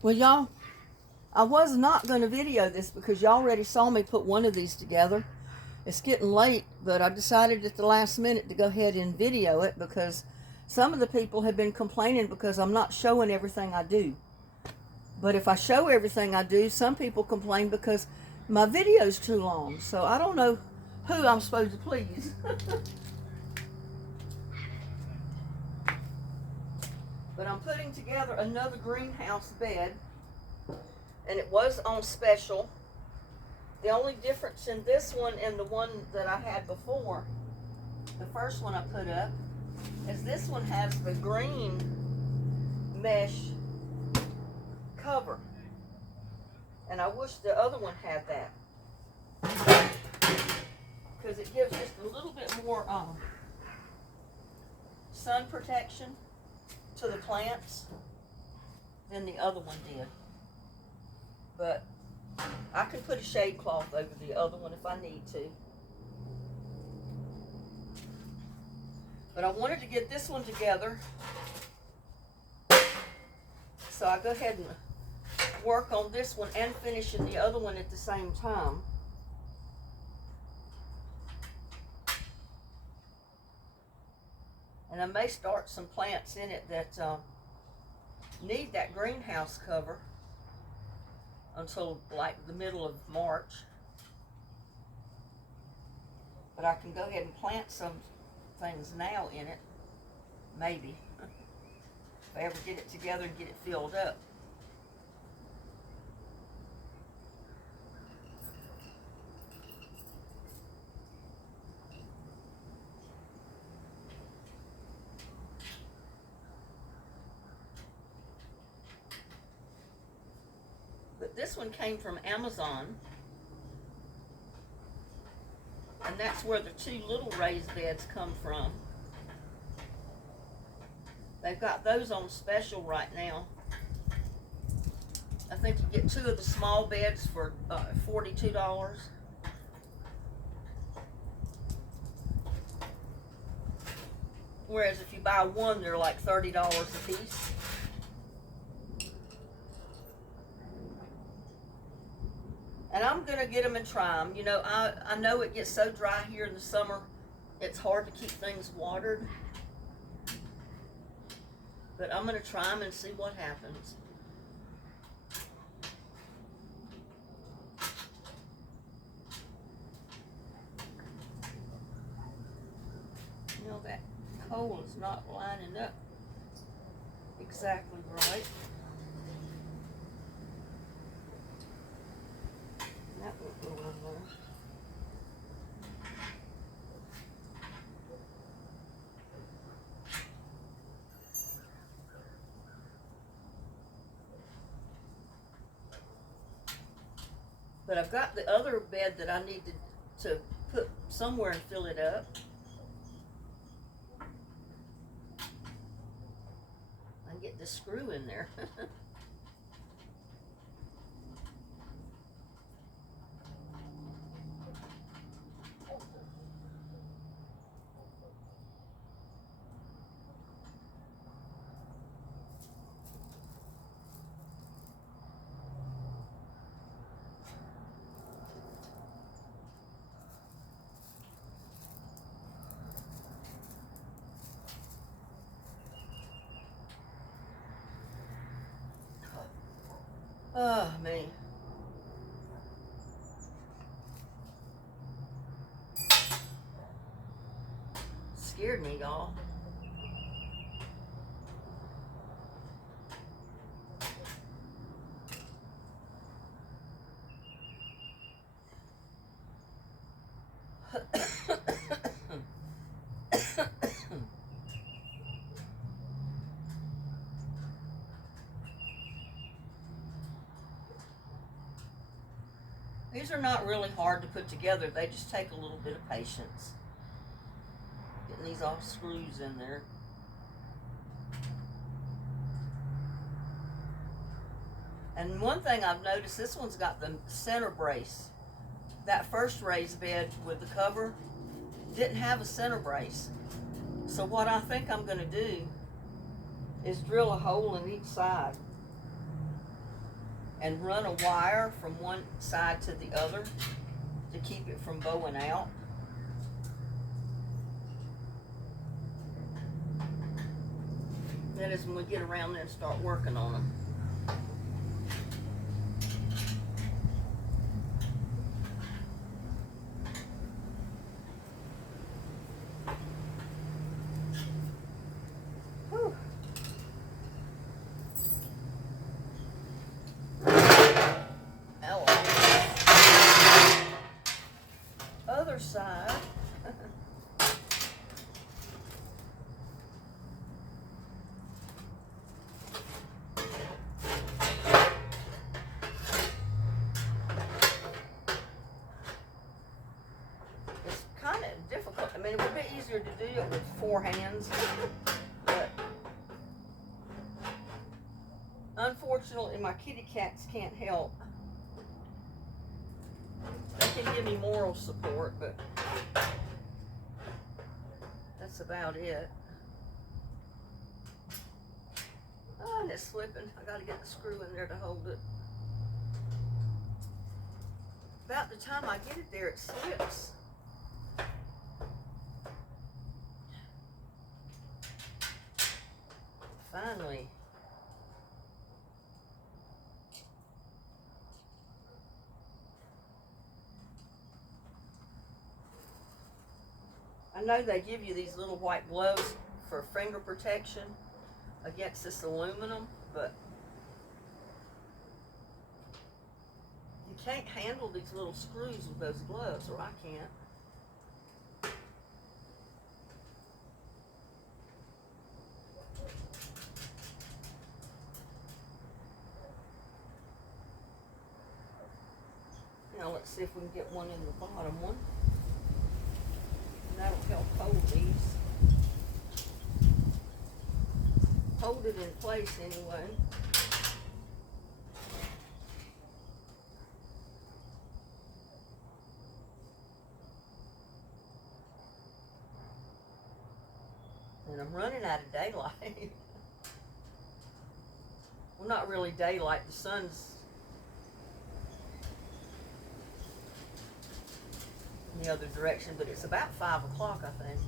Well, y'all, I was not going to video this because y'all already saw me put one of these together. It's getting late, but I decided at the last minute to go ahead and video it because some of the people have been complaining because I'm not showing everything I do. But if I show everything I do, some people complain because my video's too long. So I don't know who I'm supposed to please. But I'm putting together another greenhouse bed, and it was on special. The only difference in this one and the one that I had before, the first one I put up, is this one has the green mesh cover. And I wish the other one had that, because it gives just a little bit more sun protection to the plants than the other one did. But I can put a shade cloth over the other one if I need to. But I wanted to get this one together, so I go ahead and work on this one and finishing the other one at the same time. And I may start some plants in it that need that greenhouse cover until like the middle of March. But I can go ahead and plant some things now in it, maybe, if I ever get it together and get it filled up. But this one came from Amazon, and that's where the two little raised beds come from. They've got those on special right now. I think you get two of the small beds for $42. Whereas if you buy one, they're like $30 a piece. And I'm going to get them and try them. You know, I know it gets so dry here in the summer, it's hard to keep things watered. But I'm going to try them and see what happens. You know, that coal is not lining up exactly right. That won't go in there. But I've got the other bed that I need to put somewhere and fill it up. I can get this screw in there. Oh, man. Scared me, y'all. These are not really hard to put together. They just take a little bit of patience. Getting these all screws in there. And one thing I've noticed, this one's got the center brace. That first raised bed with the cover didn't have a center brace. So what I think I'm going to do is drill a hole in each side and run a wire from one side to the other to keep it from bowing out. That is when we get around there and start working on them. Whew. Other side. It's kind of difficult. I mean, it would be easier to do it with 4 hands, but unfortunately, my kitty cats can't help. They can give me moral support, but that's about it. Oh, and it's slipping. I gotta get the screw in there to hold it. About the time I get it there, it slips. Finally. I know they give you these little white gloves for finger protection against this aluminum, but you can't handle these little screws with those gloves, or I can't. Now let's see if we can get one in the bottom one. That'll help hold these. Hold it in place anyway. And I'm running out of daylight. Well, not really daylight. The sun's in the other direction, but it's about 5 o'clock, I think.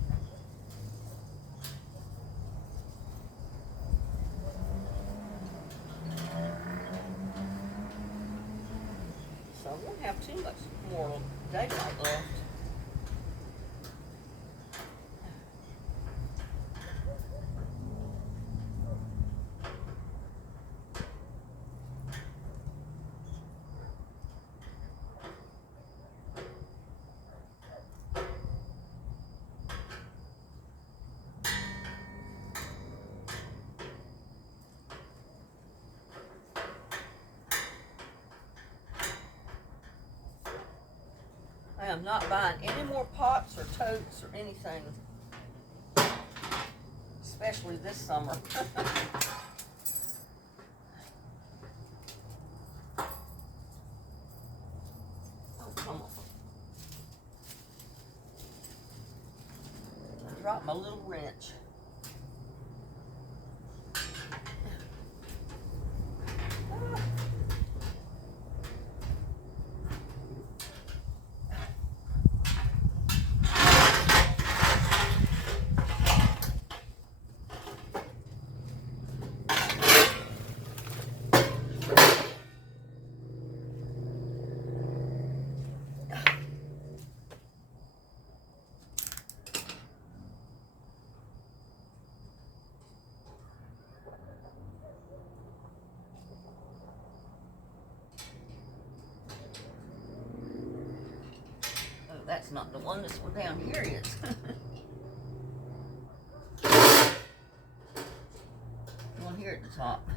So I won't have too much more daylight left. I am not buying any more pots or totes or anything, especially this summer. Oh, come on. I dropped my little wrench. That's not the one, this one down here is. The one here at the top.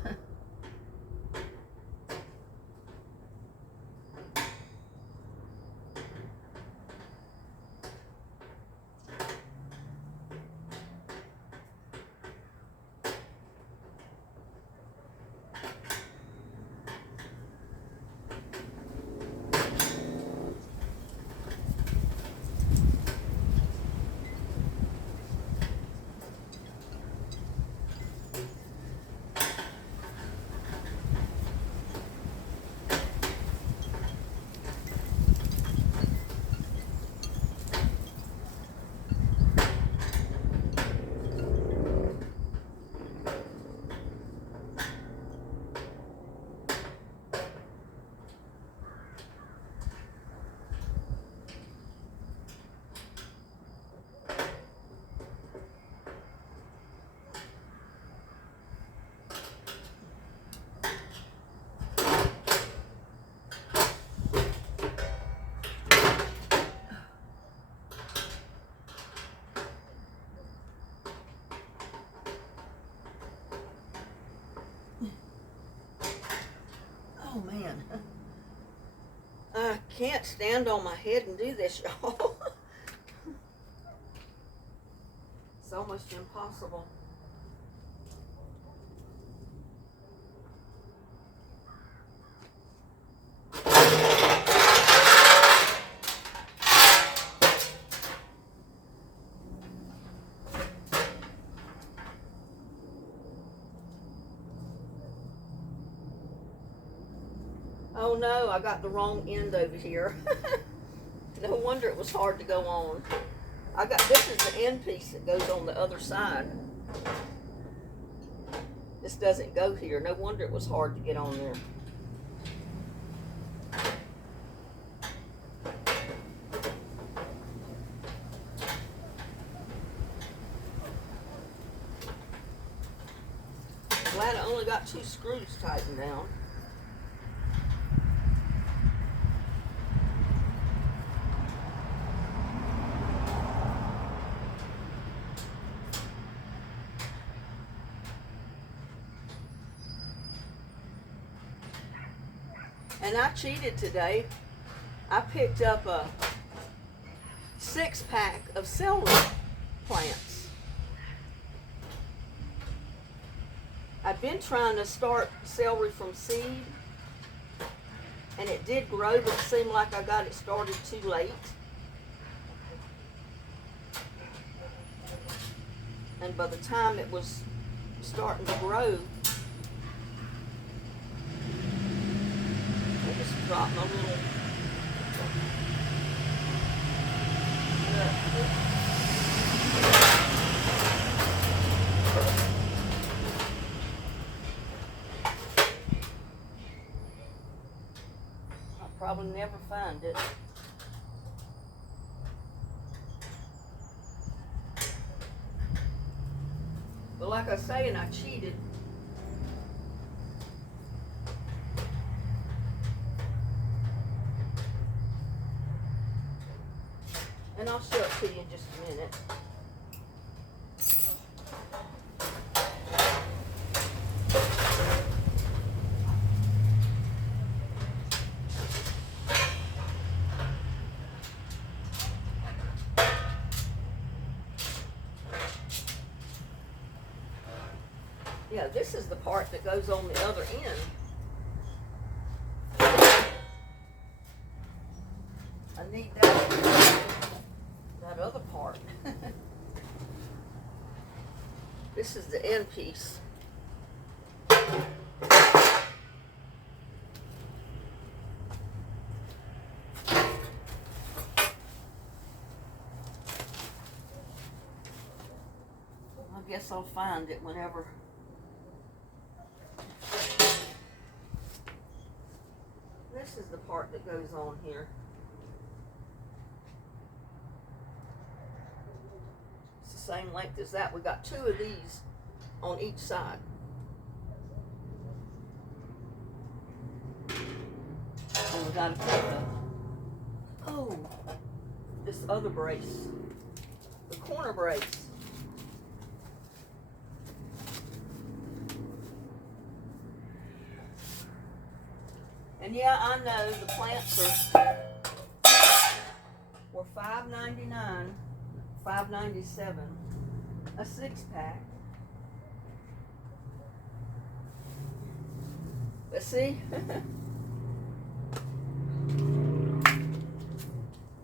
Oh man. I can't stand on my head and do this, y'all. It's almost impossible. Oh no, I got the wrong end over here. No wonder it was hard to go on. This is the end piece that goes on the other side. This doesn't go here. No wonder it was hard to get on there. Glad I only got 2 screws tightened down. And I cheated today. I picked up a 6-pack of celery plants. I've been trying to start celery from seed, and it did grow, but it seemed like I got it started too late. And by the time it was starting to grow, I just dropped my little I'll probably never find it. But like I say, and I cheated. And I'll show it to you in just a minute. Yeah, this is the part that goes on the other end. I need that other part. This is the end piece. I guess I'll find it whenever. This is the part that goes on here. It's the same length as that. We got 2 of these on each side. And we got to put this other brace, the corner brace. And yeah, I know the plants were $5.99, $5.97 a 6-pack. But see,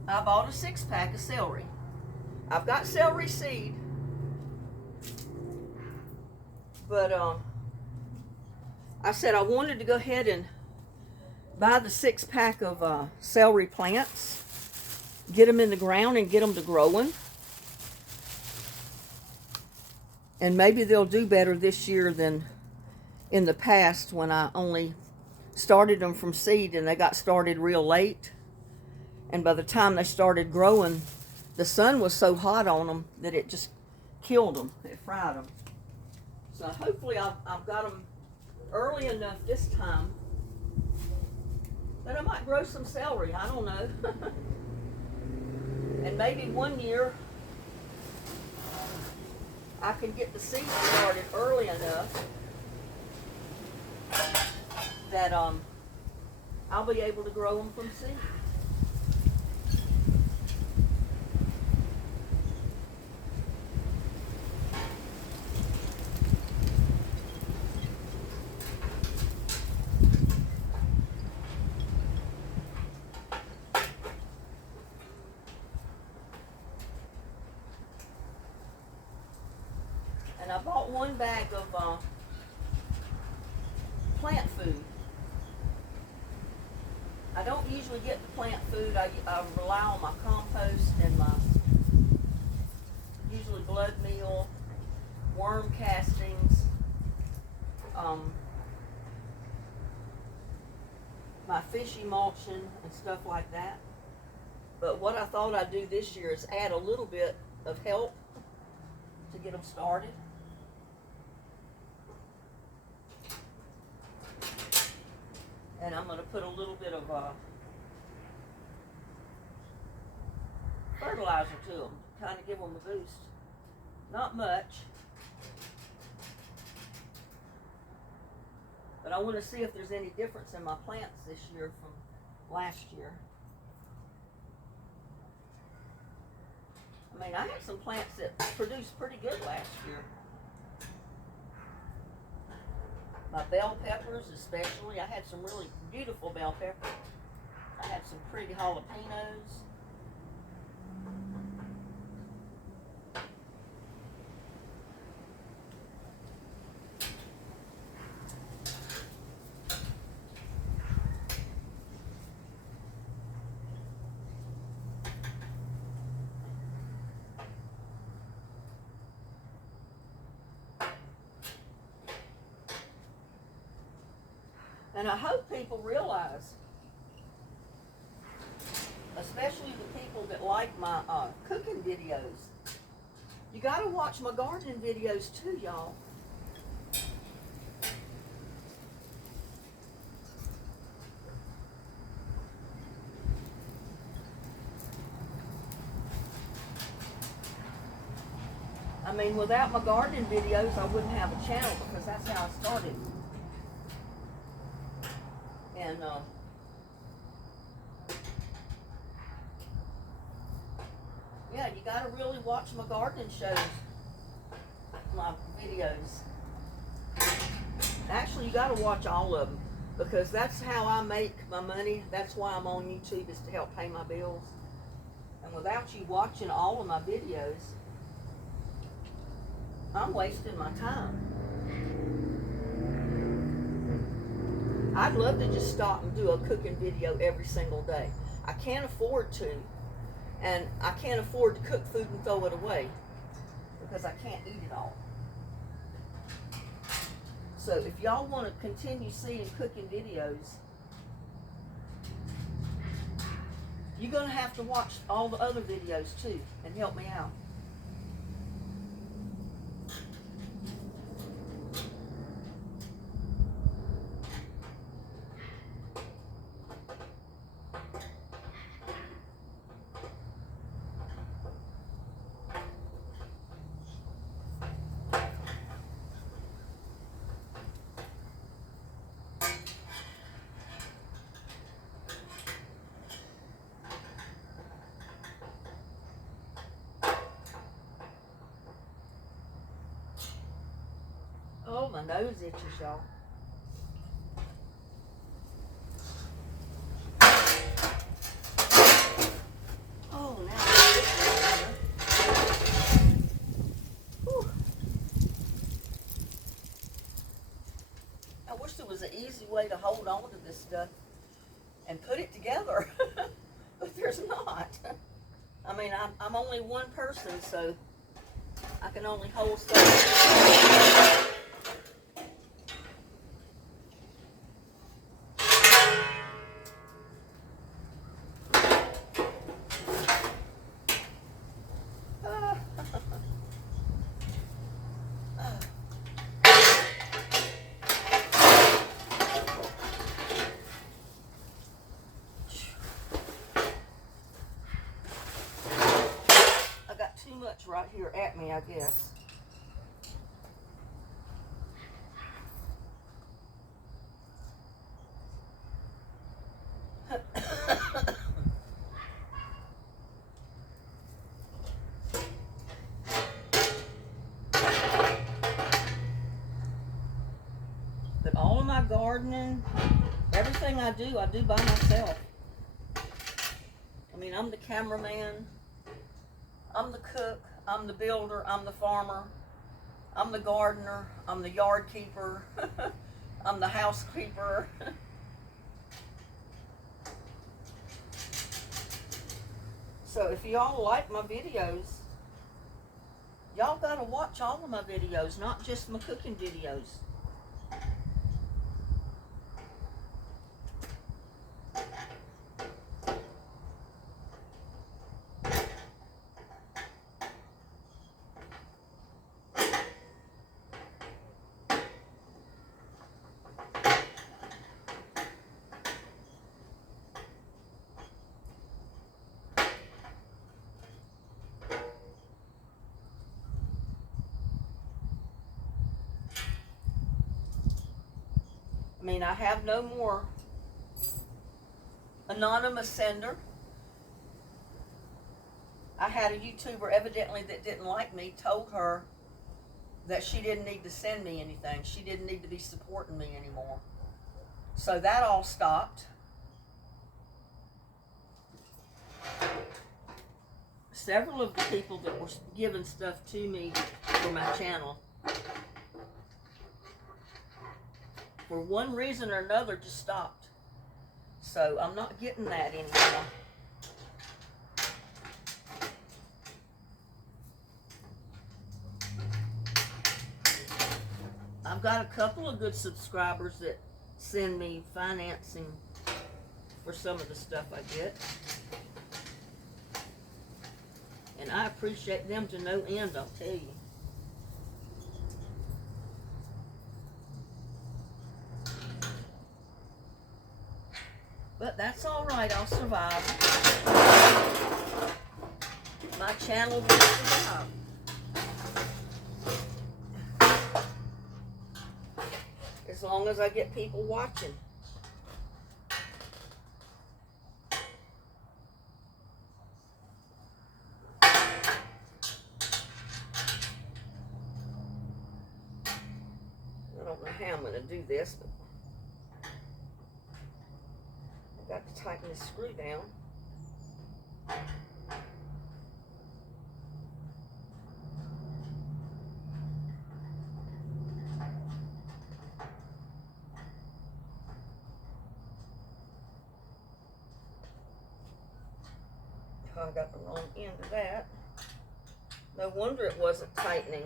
I bought a 6-pack of celery. I've got celery seed, but I said I wanted to go ahead and buy the 6-pack of celery plants, get them in the ground and get them to growing. And maybe they'll do better this year than in the past when I only started them from seed and they got started real late. And by the time they started growing, the sun was so hot on them that it just killed them. It fried them. So hopefully I've got them early enough this time that I might grow some celery. I don't know. And maybe one year I can get the seeds started early enough that I'll be able to grow them from seed. And I bought one bag of plant food. I don't usually get the plant food. I rely on my compost and my usually blood meal, worm castings, my fish emulsion and stuff like that. But what I thought I'd do this year is add a little bit of help to get them started. And I'm going to put a little bit of fertilizer to them, kind of give them a boost. Not much. But I want to see if there's any difference in my plants this year from last year. I mean, I had some plants that produced pretty good last year. My bell peppers especially. I had some really beautiful bell peppers. I had some pretty jalapenos. And I hope people realize, especially the people that like my cooking videos, you got to watch my gardening videos too, y'all. I mean, without my gardening videos, I wouldn't have a channel because that's how I started. And yeah, you got to really watch my gardening shows, my videos. Actually, you got to watch all of them because that's how I make my money. That's why I'm on YouTube, is to help pay my bills. And without you watching all of my videos, I'm wasting my time. I'd love to just stop and do a cooking video every single day. I can't afford to, and I can't afford to cook food and throw it away because I can't eat it all. So if y'all want to continue seeing cooking videos, you're going to have to watch all the other videos too and help me out. Oh, my nose itches, y'all. Oh, now I wish there was an easy way to hold on to this stuff and put it together, but there's not. I mean, I'm only one person, so I can only hold stuff. Too much right here at me, I guess. gardening, everything I do by myself. I mean, I'm the cameraman, I'm the cook, I'm the builder, I'm the farmer, I'm the gardener, I'm the yard keeper, I'm the housekeeper. So if y'all like my videos, y'all gotta watch all of my videos, not just my cooking videos. I mean, I have no more anonymous sender. I had a YouTuber evidently that didn't like me, told her that she didn't need to send me anything. She didn't need to be supporting me anymore. So that all stopped. Several of the people that were giving stuff to me for my channel, for one reason or another, just stopped. So I'm not getting that anymore. I've got a couple of good subscribers that send me financing for some of the stuff I get. And I appreciate them to no end, I'll tell you. But that's all right, I'll survive. My channel will survive. As long as I get people watching. I don't know how I'm going to do this, but I've got to tighten this screw down. I got the wrong end of that. No wonder it wasn't tightening.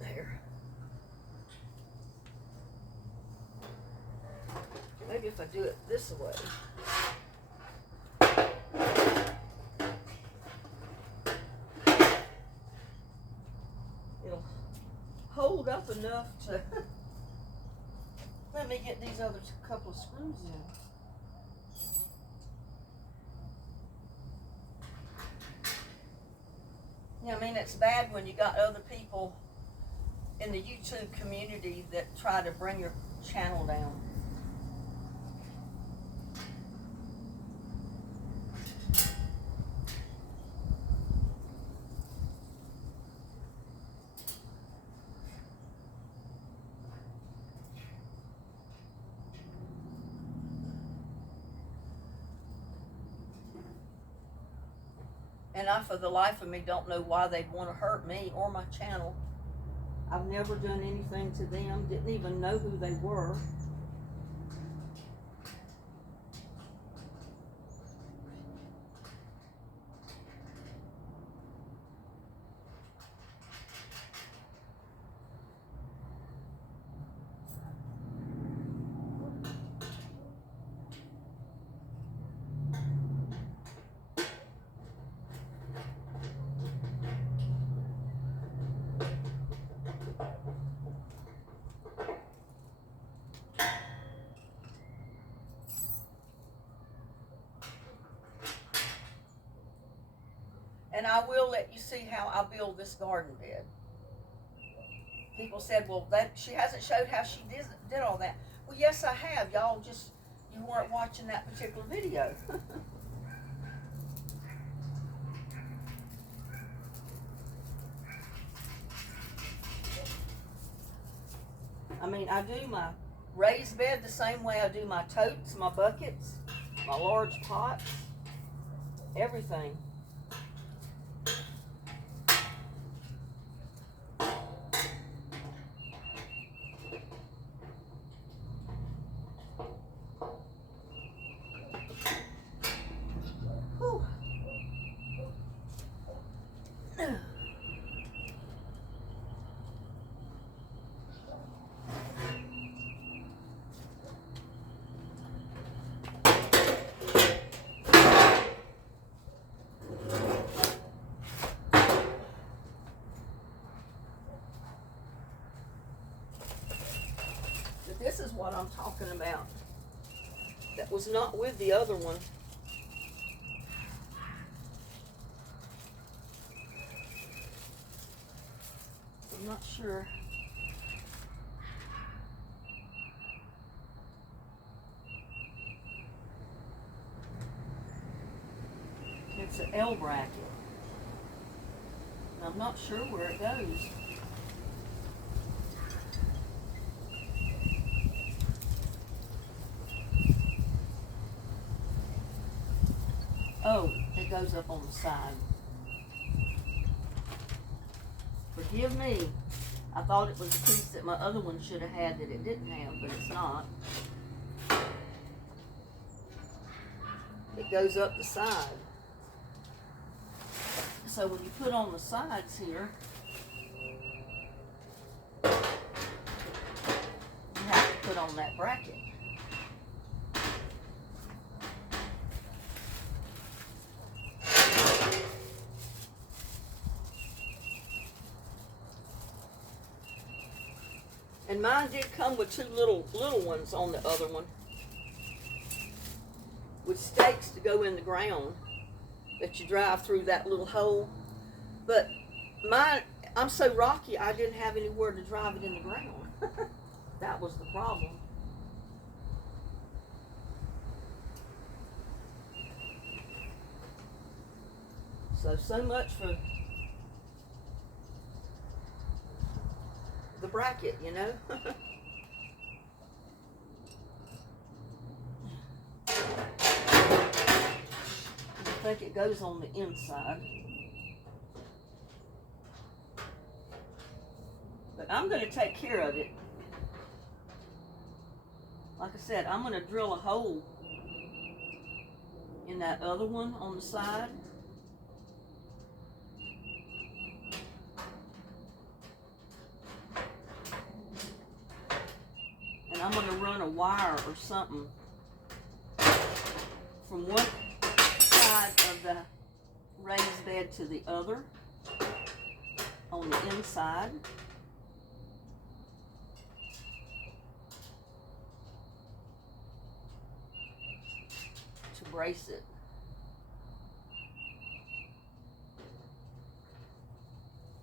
There. Maybe if I do it this way. It'll hold up enough to let me get these other couple of screws in. Yeah, I mean, it's bad when you got other people in the YouTube community that try to bring your channel down. And I, for the life of me, don't know why they'd want to hurt me or my channel. I've never done anything to them, didn't even know who they were. And I will let you see how I build this garden bed. People said, well, that she hasn't showed how she did all that. Well, yes, I have. Y'all just, you weren't watching that particular video. I mean, I do my raised bed the same way I do my totes, my buckets, my large pots, everything. Whew. But this is what I'm talking about. That was not with the other one. I'm not sure. It's an L bracket. And I'm not sure where it goes. Oh, it goes up on the side. Forgive me. I thought it was a piece that my other one should have had that it didn't have, but it's not. It goes up the side. So when you put on the sides here, you have to put on that bracket. And mine did come with two little ones on the other one, with stakes to go in the ground that you drive through that little hole. But mine, I'm so rocky, I didn't have anywhere to drive it in the ground. That was the problem. So much for the bracket, you know. I think it goes on the inside. But I'm going to take care of it. Like I said, I'm going to drill a hole in that other one on the side. And I'm going to run a wire or something from one side of the raised bed to the other on the inside. To brace it.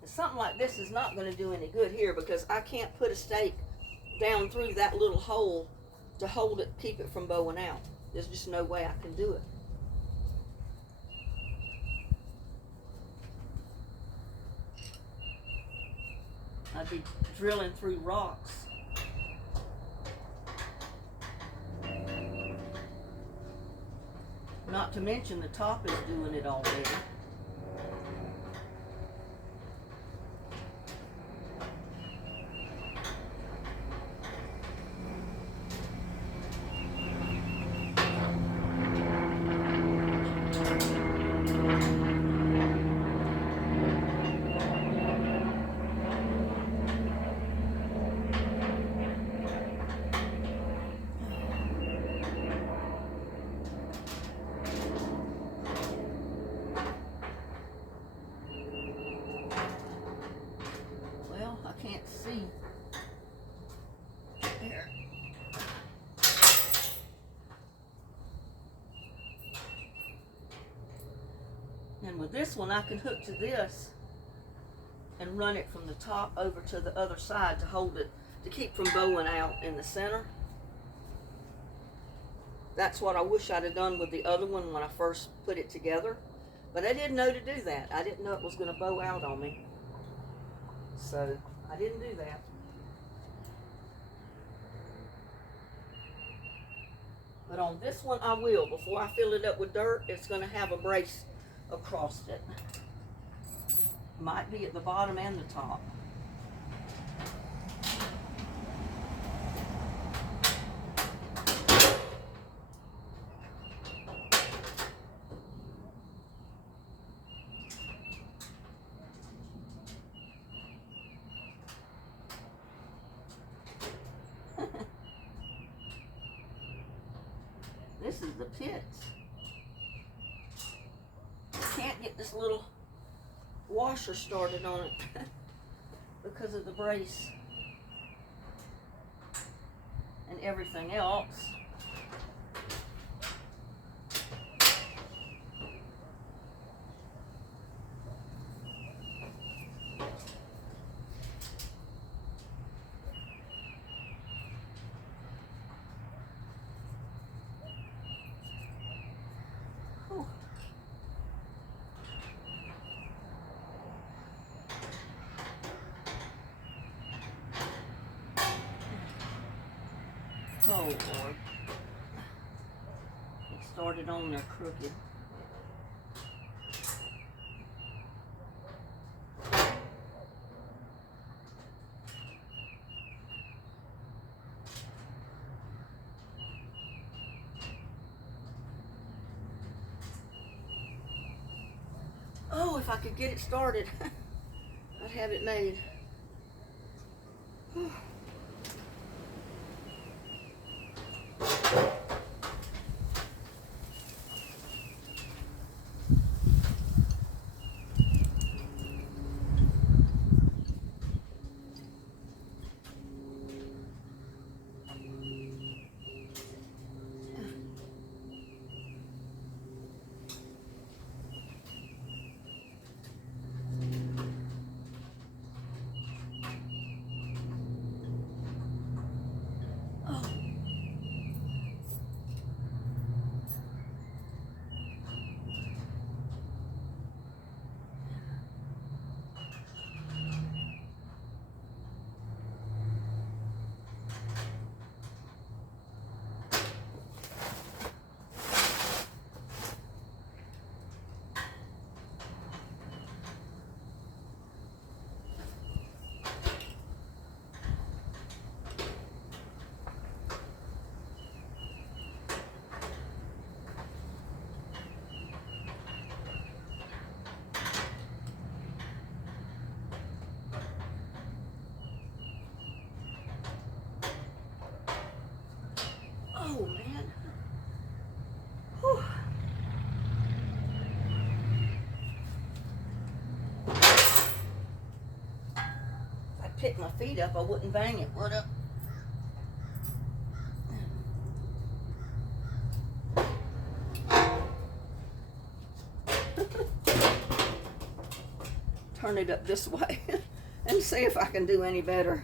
And something like this is not going to do any good here because I can't put a stake down through that little hole to hold it, keep it from bowing out. There's just no way I can do it. I'd be drilling through rocks. Not to mention the top is doing it already. Can't see. There. And with this one, I can hook to this and run it from the top over to the other side to hold it, to keep from bowing out in the center. That's what I wish I'd have done with the other one when I first put it together. But I didn't know to do that. I didn't know it was going to bow out on me. So I didn't do that. But on this one I will. Before I fill it up with dirt, it's going to have a brace across it. Might be at the bottom and the top. This is the pits. Can't get this little washer started on it because of the brace and everything else. Oh Lord. It started on there crooked. Oh, if I could get it started, I'd have it made. Oh man. Whew. If I picked my feet up, I wouldn't bang it, would I? Turn it up this way and see if I can do any better.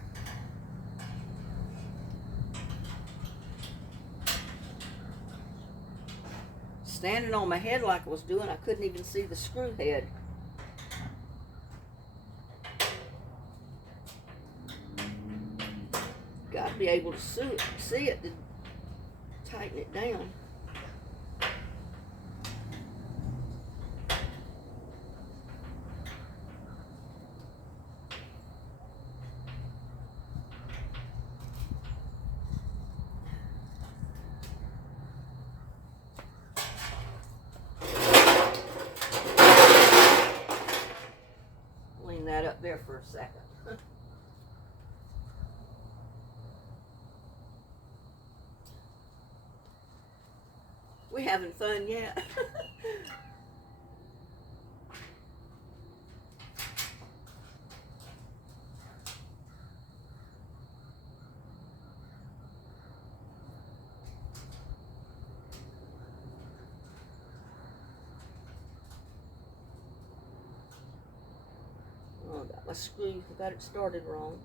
Standing on my head like I was doing, I couldn't even see the screw head. Got to be able to see it to tighten it down. Lean that up there for a second. We having fun yet? Oh, I got my screw, I got it started wrong.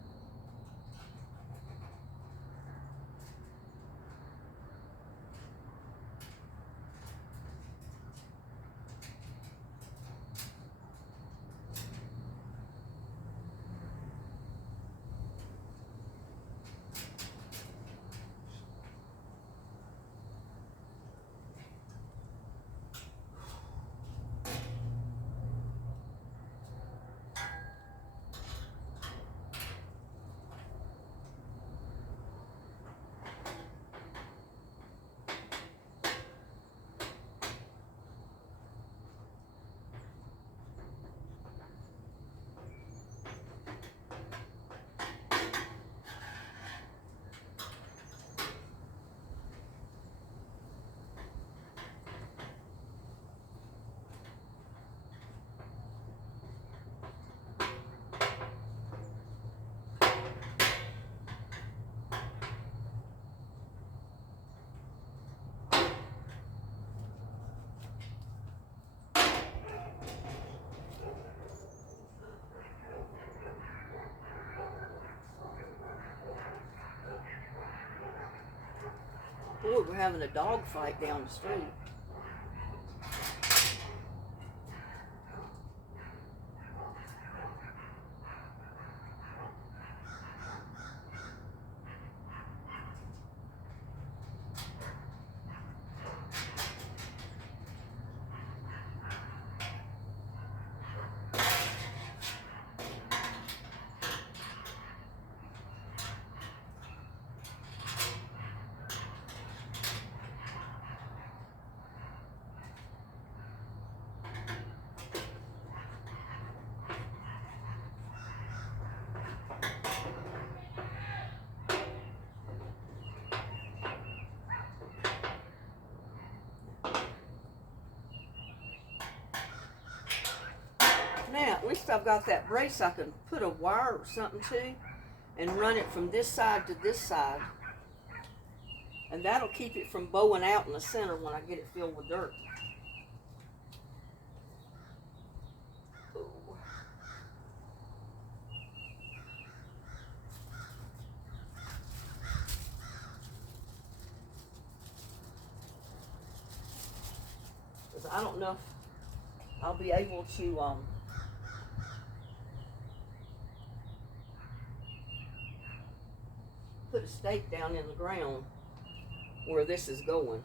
Lord, we're having a dog fight down the street. Now, at least I've got that brace I can put a wire or something to and run it from this side to this side. And that'll keep it from bowing out in the center when I get it filled with dirt. Because I don't know if I'll be able to put a stake down in the ground where this is going.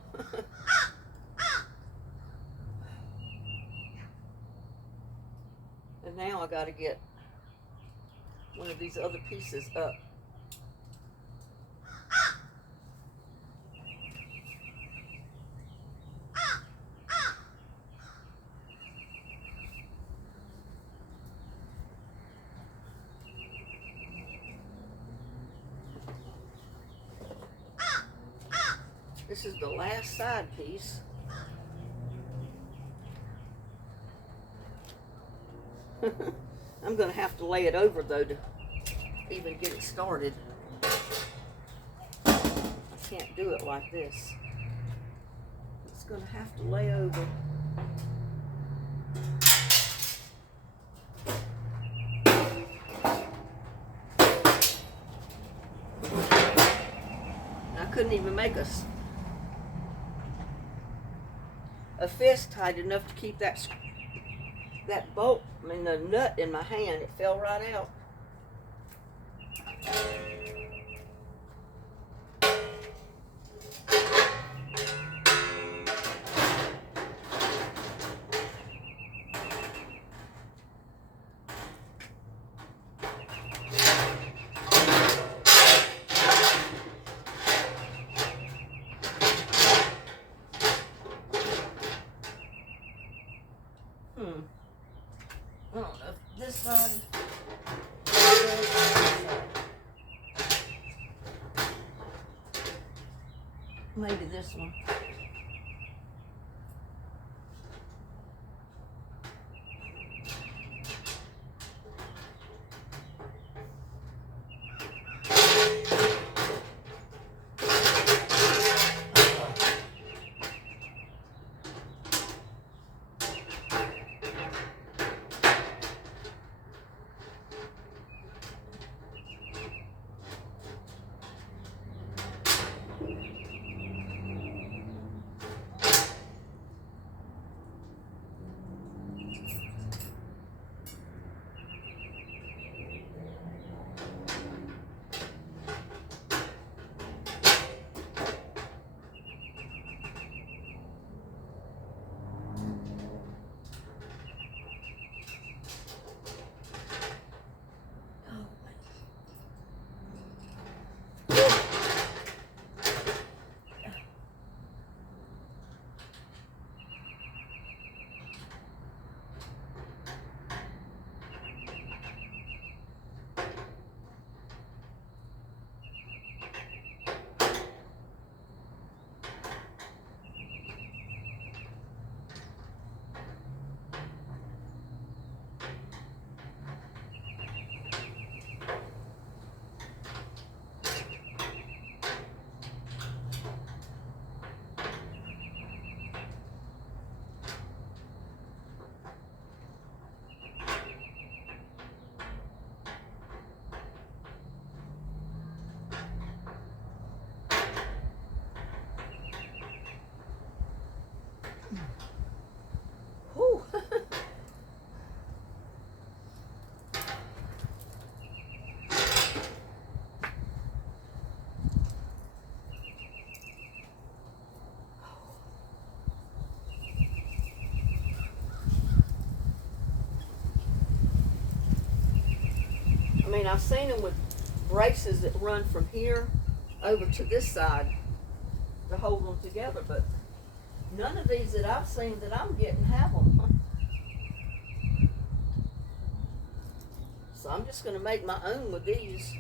And now I got to get one of these other pieces up. This is the last side piece. I'm going to have to lay it over though to even get it started. I can't do it like this. It's going to have to lay over. I couldn't even make a fist tight enough to keep that bolt, the nut in my hand. It fell right out. I don't know if this side. Maybe this one. mean, I've seen them with braces that run from here over to this side to hold them together, but none of these that I've seen that I'm getting have them. So I'm just going to make my own with these.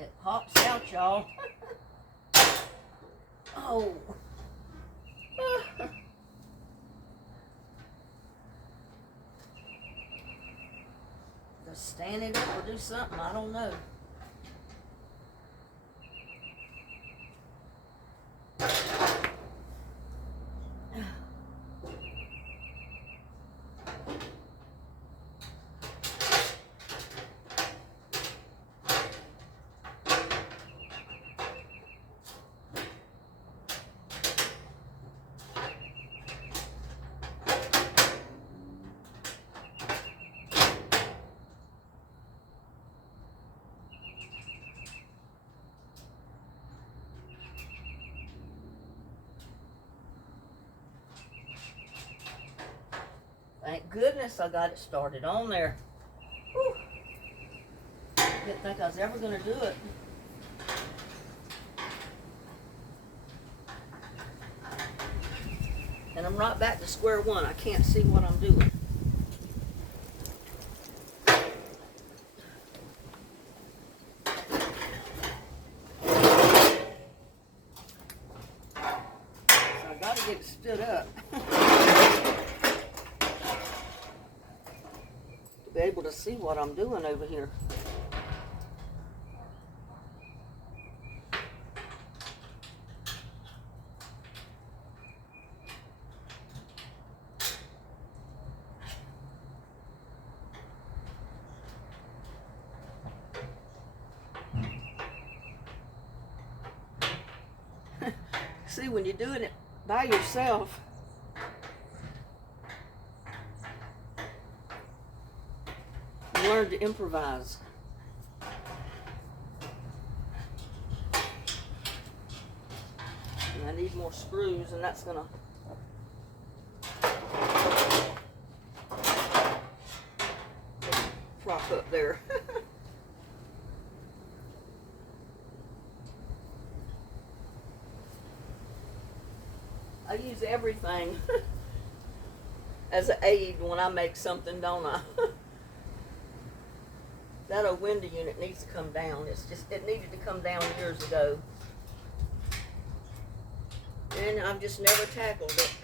It pops out, y'all. Oh. Just stand it up or do something, I don't know. Thank goodness I got it started on there. Whew. Didn't think I was ever going to do it. And I'm right back to square one. I can't see what I'm doing. So I got to get it stood up. Be able to see what I'm doing over here. See, when you're doing it by yourself, you learn to improvise. And I need more screws, and that's gonna prop up there. I use everything as an aid when I make something, don't I? That old window unit needs to come down. It needed to come down years ago. And I've just never tackled it.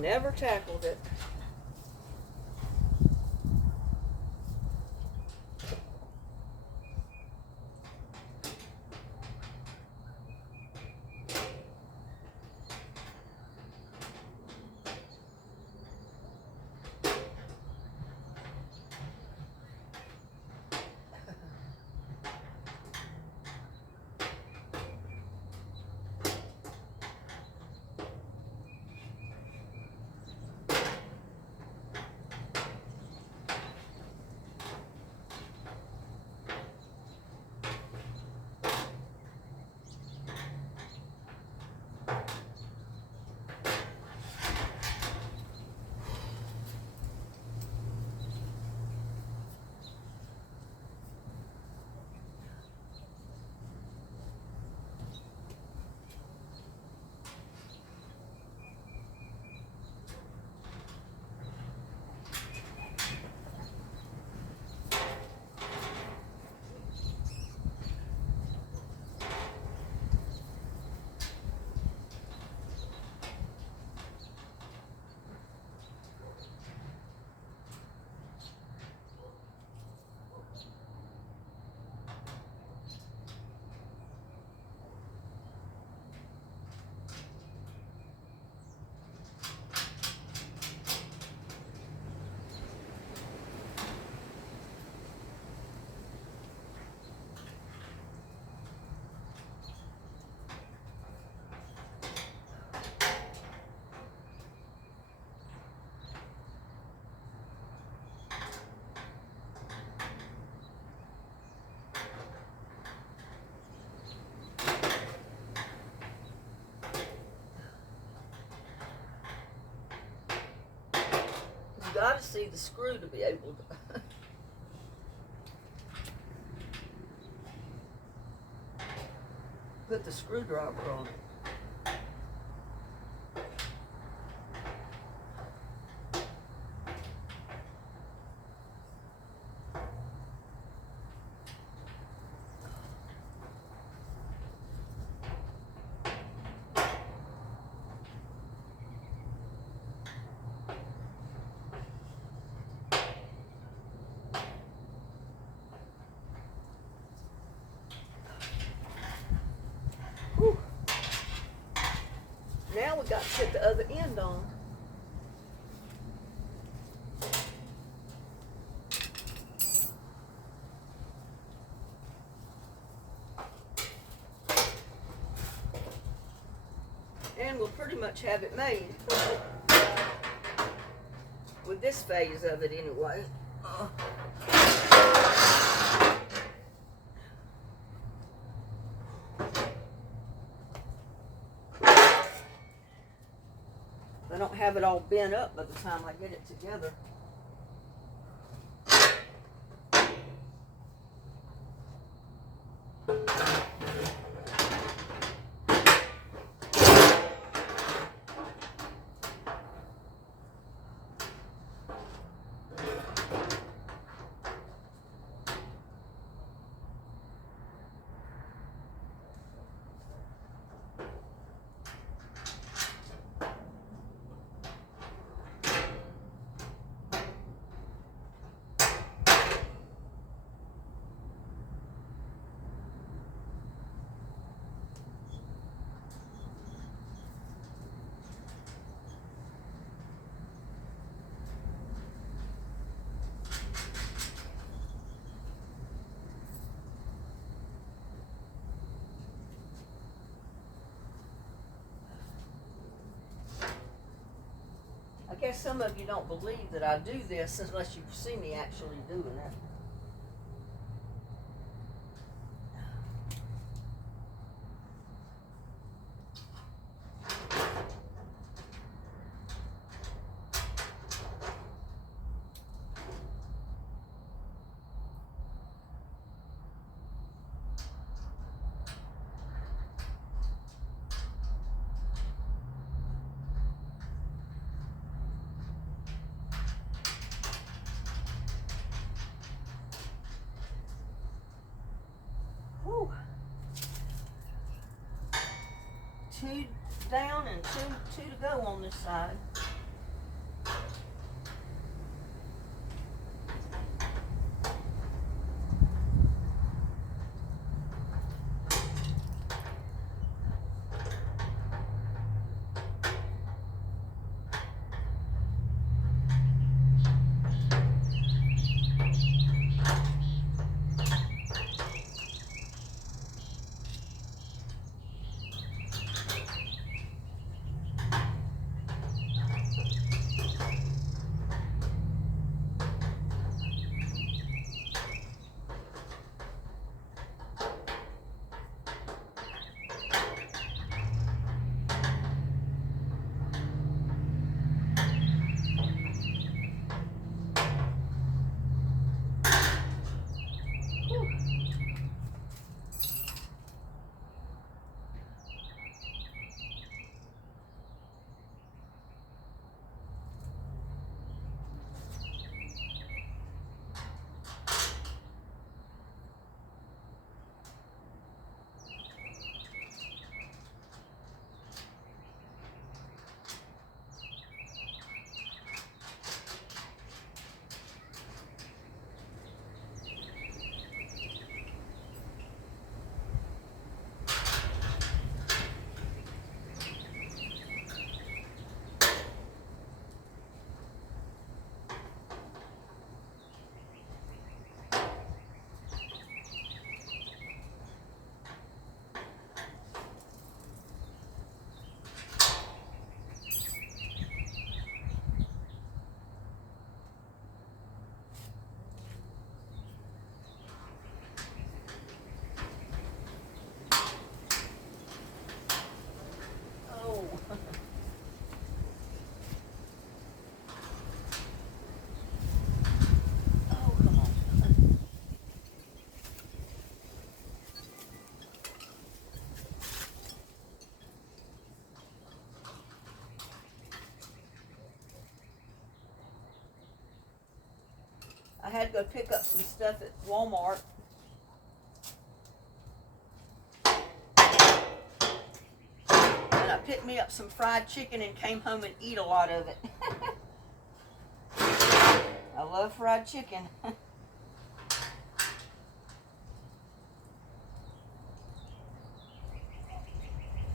Never tackled it. see the screw to be able to. Put the screwdriver on it. Whew. Now we got to put the other end on. And we'll pretty much have it made. With this phase of it anyway. I don't have it all bent up by the time I get it together. I guess some of you don't believe that I do this unless you see me actually doing it. Whew. 2 down and two to go on this side. I had to go pick up some stuff at Walmart. And I picked me up some fried chicken and came home and eat a lot of it. I love fried chicken.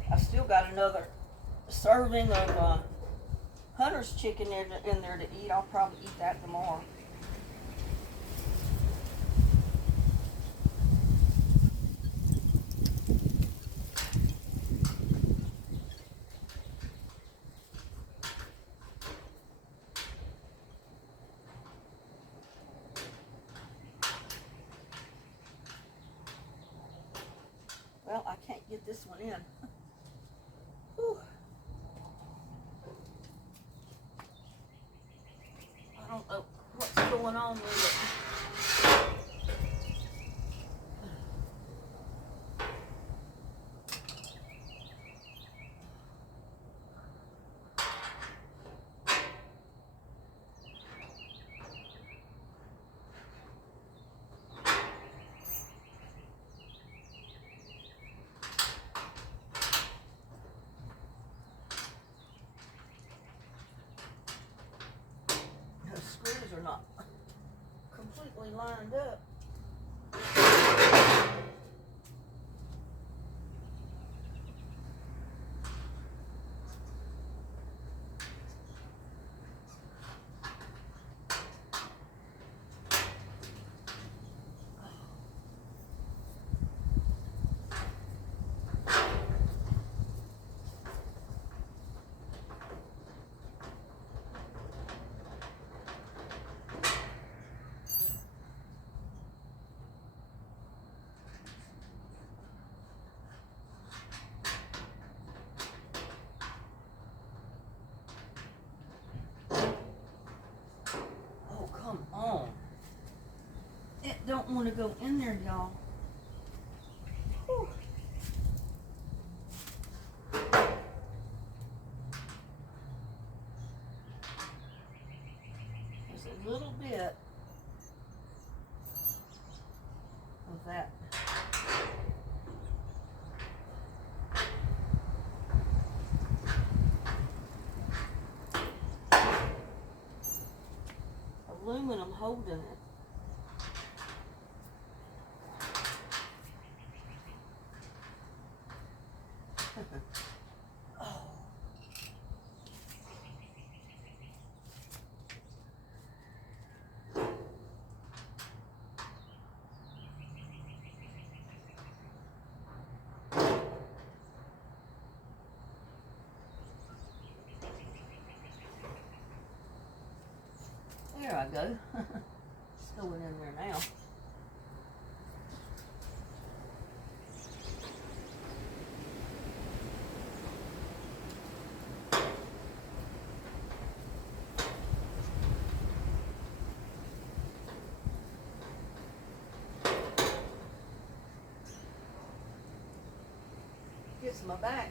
I still got another serving of Hunter's chicken in there to eat. I'll probably eat that tomorrow. Well, I can't get this one in. Whew. I don't know what's going on with it. Screws are not completely lined up. Come on. It don't want to go in there, y'all. Whew. There's a little bit of that. Aluminum holding it. Oh. There I go. It's going in there now. Gets my back.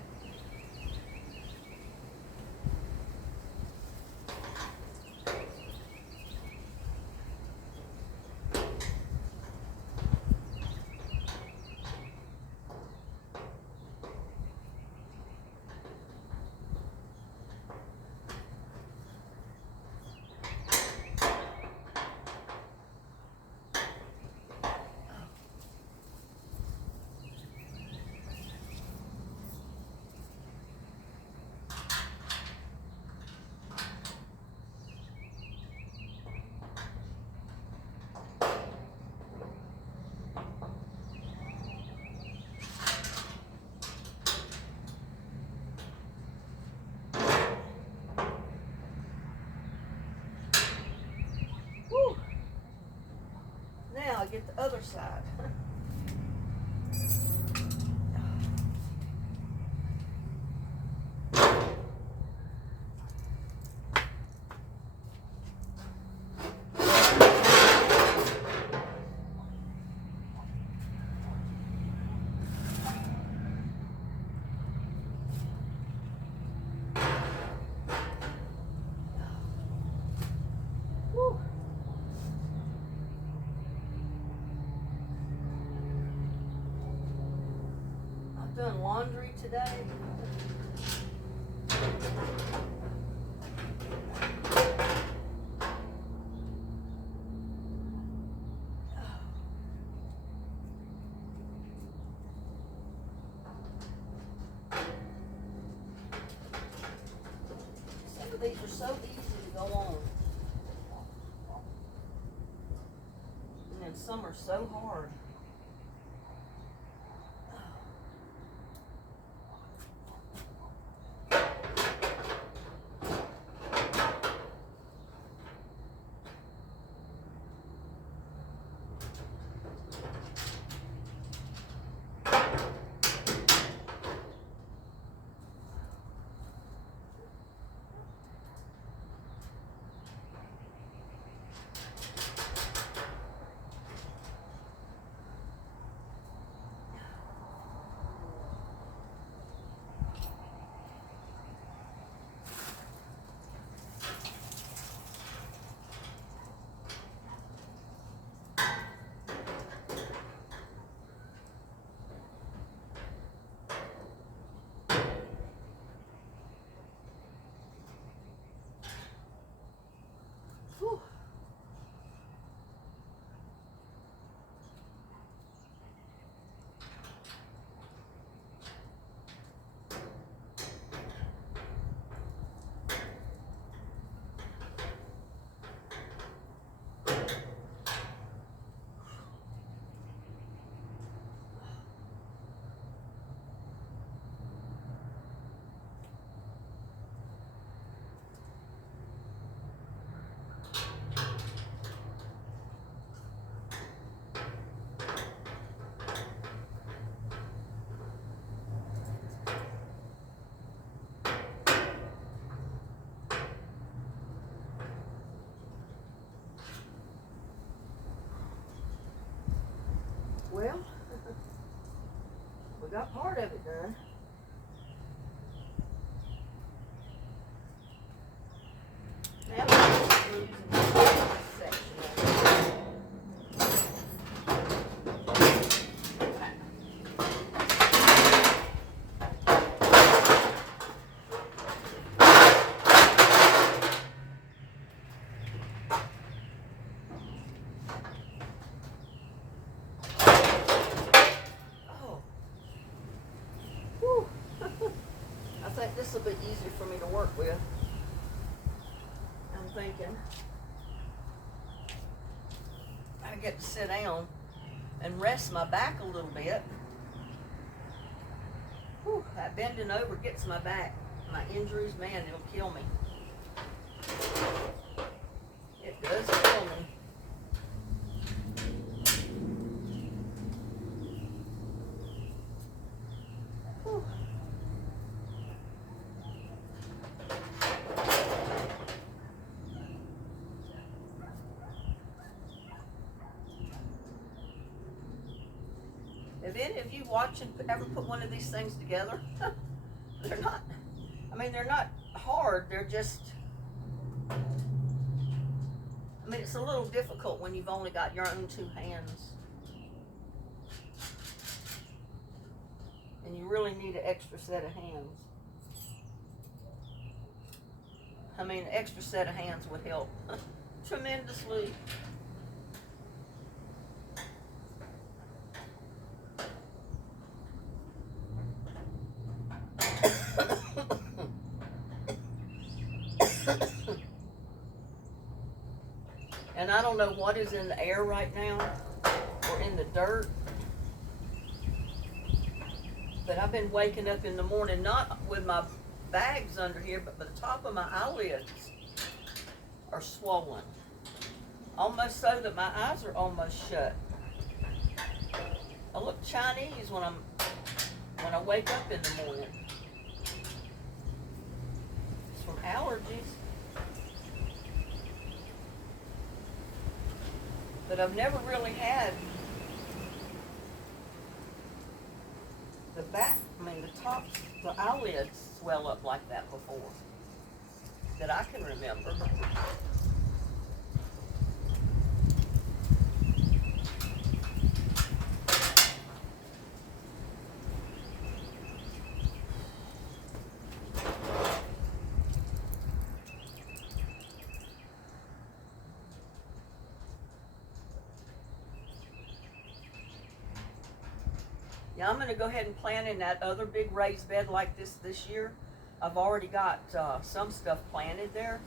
Whew. Now I get the other side. Whew. doing laundry today. Some of these are so easy to go on. And then some are so hard. Whew. Well, we got part of it done. Now we're using this section of it. Oh. Whew. I think this will be easier for me to work with. I'm thinking I get to sit down and rest my back a little bit. Whew, that bending over gets my back. My injuries, man, it'll kill me. It does kill me. Whew. Have any of you watching ever put one of these things together? They're not, I mean, they're not hard, they're just, I mean, it's a little difficult when you've only got your own two hands. And you really need an extra set of hands. I mean, an extra set of hands would help tremendously. And I don't know what is in the air right now or in the dirt, but I've been waking up in the morning not with my bags under here, but the top of my eyelids are swollen, almost so that my eyes are almost shut. I look Chinese when I wake up in the morning. It's from allergies. But I've never really had the back, the tops, the eyelids swell up like that before, that I can remember. Yeah, I'm going to go ahead and plant in that other big raised bed like this year. I've already got some stuff planted there,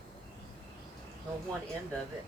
or one end of it.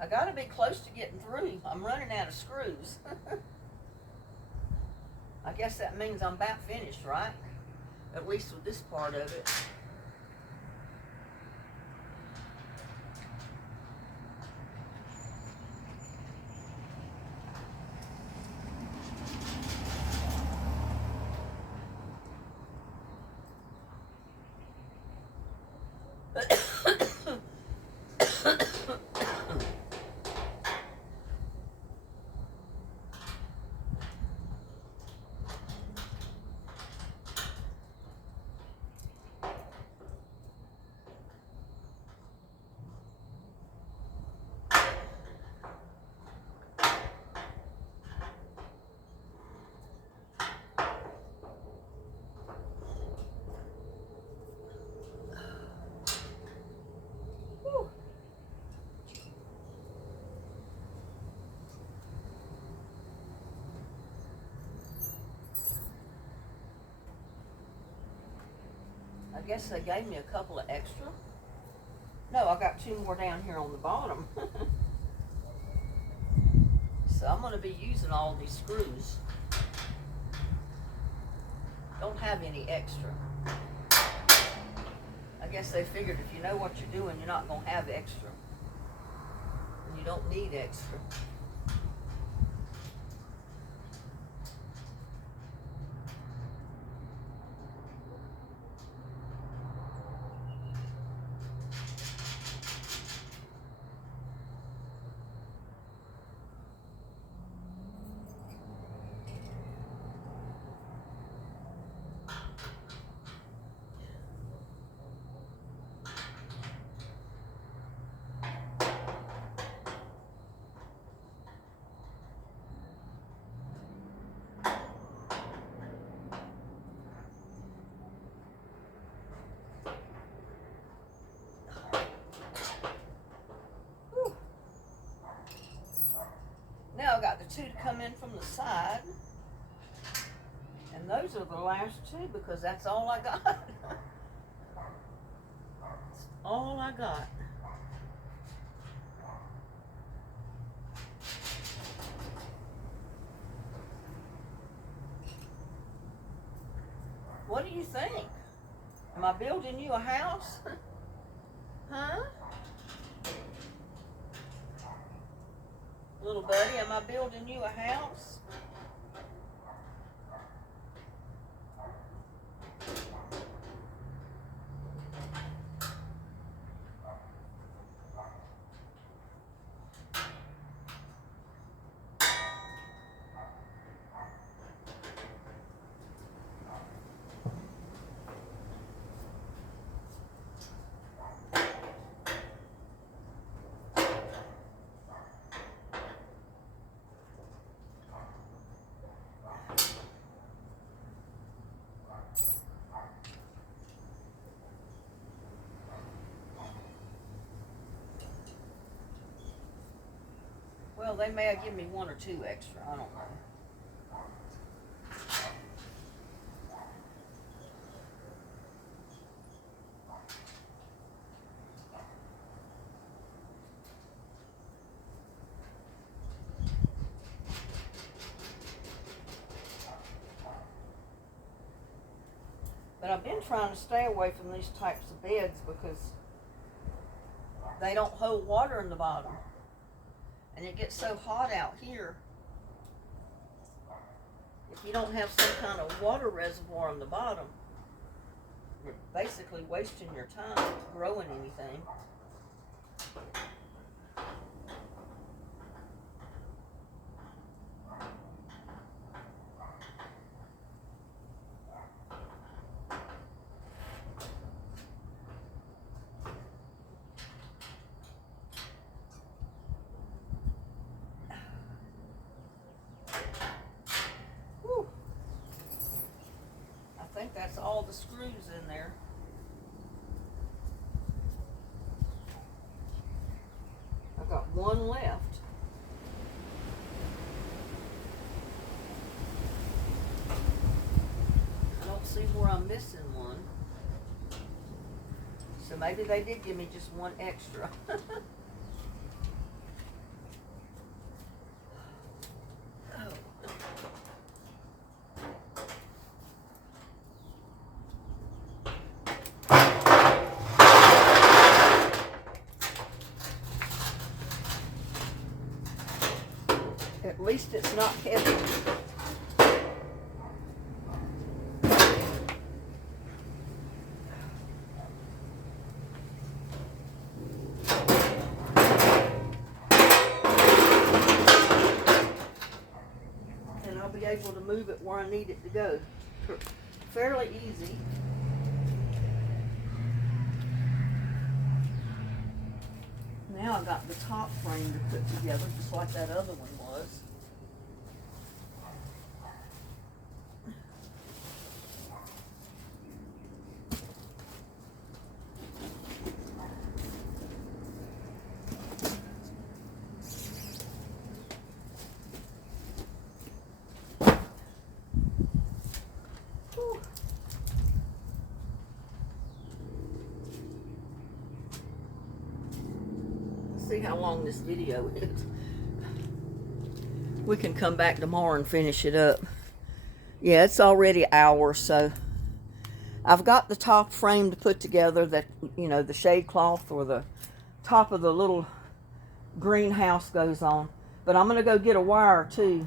I gotta be close to getting through. I'm running out of screws. I guess that means I'm about finished, right? At least with this part of it. I guess they gave me a couple of extra. No, I got 2 more down here on the bottom. So I'm going to be using all these screws. Don't have any extra. I guess they figured if you know what you're doing, you're not going to have extra. And you don't need extra. Now I've got the 2 to come in from the side. And those are the last 2 because that's all I got. That's all I got. What do you think? Am I building you a house? Huh? Little buddy, am I building you a house? Well, they may have given me 1 or 2 extra. I don't know. But I've been trying to stay away from these types of beds because they don't hold water in the bottom. And it gets so hot out here. If you don't have some kind of water reservoir on the bottom, you're basically wasting your time growing anything. the screws in there. I've got one left. I don't see where I'm missing one. So maybe they did give me just one extra. At least it's not heavy. And I'll be able to move it where I need it to go. Fairly easy. Now I've got the top frame to put together, just like that other one was. Whew. See how long this video is. We can come back tomorrow and finish it up. Yeah, it's already an hour, so I've got the top frame to put together, that, you know, the shade cloth or the top of the little greenhouse goes on. But I'm going to go get a wire too.